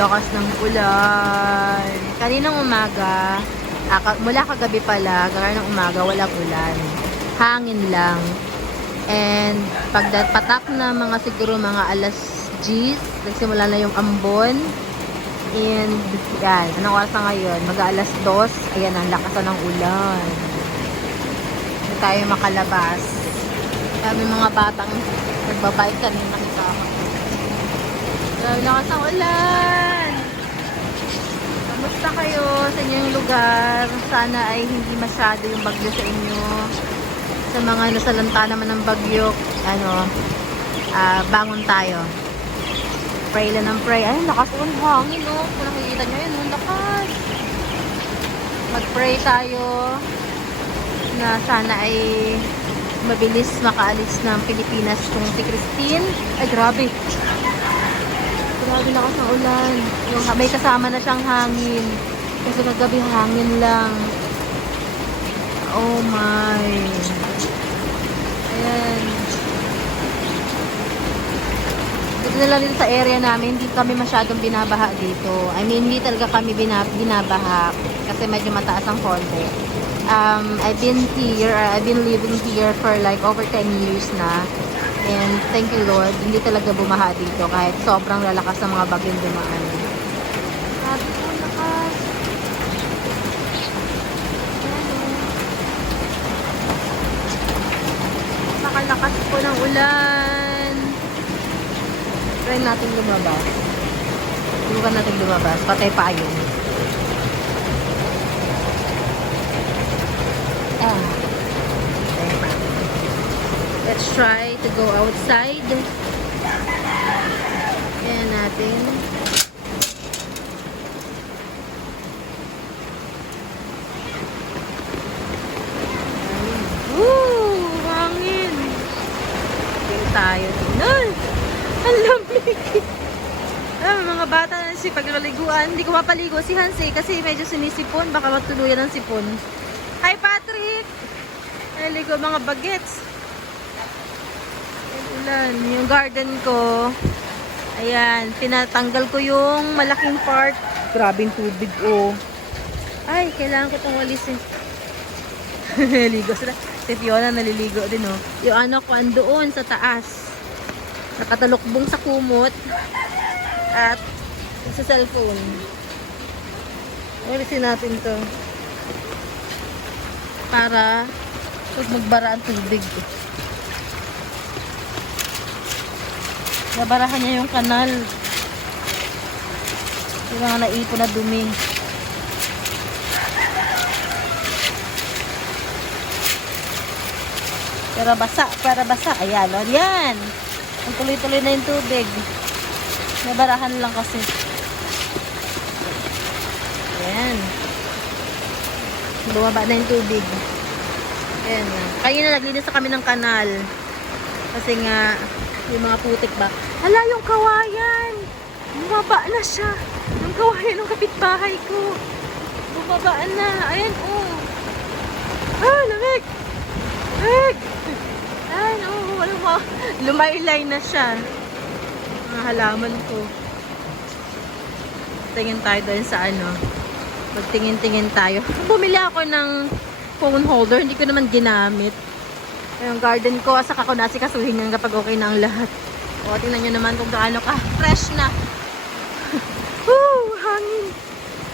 lakas ng ulan. Kaninang umaga, ah, mula kagabi pala, gaya ng umaga, walang ulan. Hangin lang. And pagdat patak na mga siguro mga alas 10, nagsimula na yung ambon. And yan, anong oras na ngayon? Mag alas 2, ayan ang lakasan ng ulan. Hindi tayo makalabas. May mga batang nagbabike kanina kasama. Grabe lakas ng ulan! Kamusta kayo sa inyong lugar? Sana ay hindi masyado yung bagyo sa inyo. Sa mga nasalanta naman ng bagyo, ano, ah, bangon tayo. Pray lang ng pray. Ay, lakas ng hangin, no? Kung nakikita nyo yun, ang lakas. Mag-pray tayo na sana ay mabilis makaalis ng Pilipinas kung si Christine. Ay, grabe. Grabe lakas ng ulan. Yung, may kasama na siyang hangin. Kasi kagabi hangin lang. Oh my. Ayan. Dito na lang dito sa area namin, hindi kami masyadong binabaha dito. I mean, hindi talaga kami bina, binabaha kasi medyo mataas ang konti. Um, I've been here, I've been living here for like over 10 years na. And thank you Lord, hindi talaga bumaha dito kahit sobrang lalakas ng mga bagyong dumaan. Oh. Nakalakas po ng ulan. Try natin lumabas. Subukan natin lumabas. Patay pa yun. Ah. Let's try to go outside. Ayan natin. Ayun. Woo! Hangin! Tingin tayo. Ay! Ang lamig! Ah, mga bata na si pagliliguan. Hindi ko mapaligo si Hansi kasi medyo sinisipon. Baka matuluyan ng sipon. Hi, Patrick! Naligo mga bagets. Ulan. Yung garden ko. Ayan. Pinatanggal ko yung malaking part. Grabing tubig, oh. Ay, kailangan ko itong walisin. Ligo sila. Si Fiona naliligo din, oh. Yung anak ko andoon sa taas. Nakatalukbong sa kumot. At sa cellphone. Walisin natin to. Para huwag magbara ang tubig. Nabarahan niya yung kanal. Yung mga naipon na dumi. Pero basa, para basa. Ayan, o. Yan. Ang tuloy-tuloy na yung tubig. Nabarahan lang kasi. Ayan. Bumaba na yung tubig. Ayan na. Kaya na naglinis na kami ng kanal. Kasi nga, yung mga putik ba. Hala, yung kawayan! Bumaba na siya. Yung kawayan ng kapitbahay ko. Bumaba na. Ayan, oh. Ah, lamig! Lamig! Ayan, oh. Alam mo, lumaylay na siya. Mga halaman ko. Tingin tayo doon sa ano. Magtingin-tingin tayo. Bumili ako ng phone holder. Hindi ko naman ginamit. Yung garden ko, saka ko nasikasuhin yan kapag okay na ang lahat. O, tingnan nyo naman kung gaano ka. Fresh na. Woo! Hangin.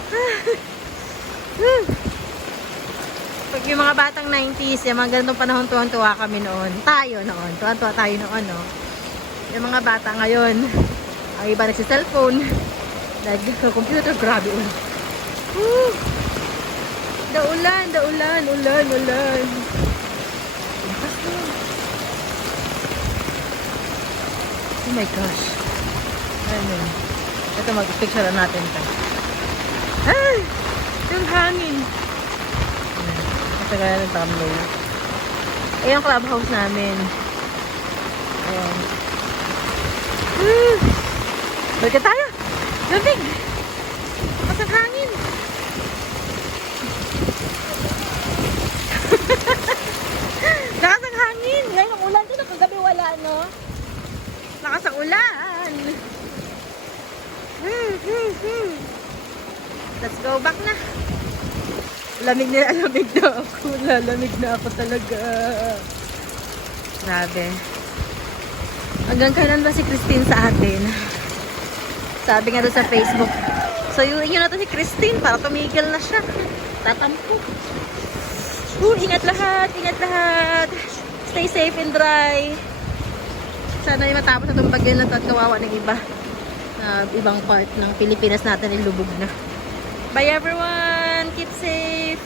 Pag yung mga batang 90s, yung mga ganitong panahon tuwang-tuwa kami noon. Tayo noon. Tuwang-tuwa tayo noon, no? Yung mga bata ngayon, ang iba nagsi-cellphone, nag-computer, grabe ulan. Woo! Daulan, daulan, ulan, ulan. Lakas na. Oh my gosh. Ano? Ito, mag-picture natin ito. Ay! Yung hangin. Kaya ng tumbler. Ayan yung clubhouse namin. Ayan. Balik tayo. Lamig. Lakas ang hangin. Lakas ang hangin. Ngayon ang ulan dito. Kagabi wala, Mhm. Let's go back na. Lamig na lamig na ako. Lalamig na ako talaga. Grabe. Hanggang kailan ba si Christine sa atin? Sabi nga doon sa Facebook. So yun, yun na to si Christine para tumigil na siya. Tatampo. Uh, ingat lahat, ingat lahat. Stay safe and dry. Sana ay matapos na itong bagyo na to at kawawa ng iba. Na ibang part ng Pilipinas natin ay lubog na. Bye everyone! Keep safe!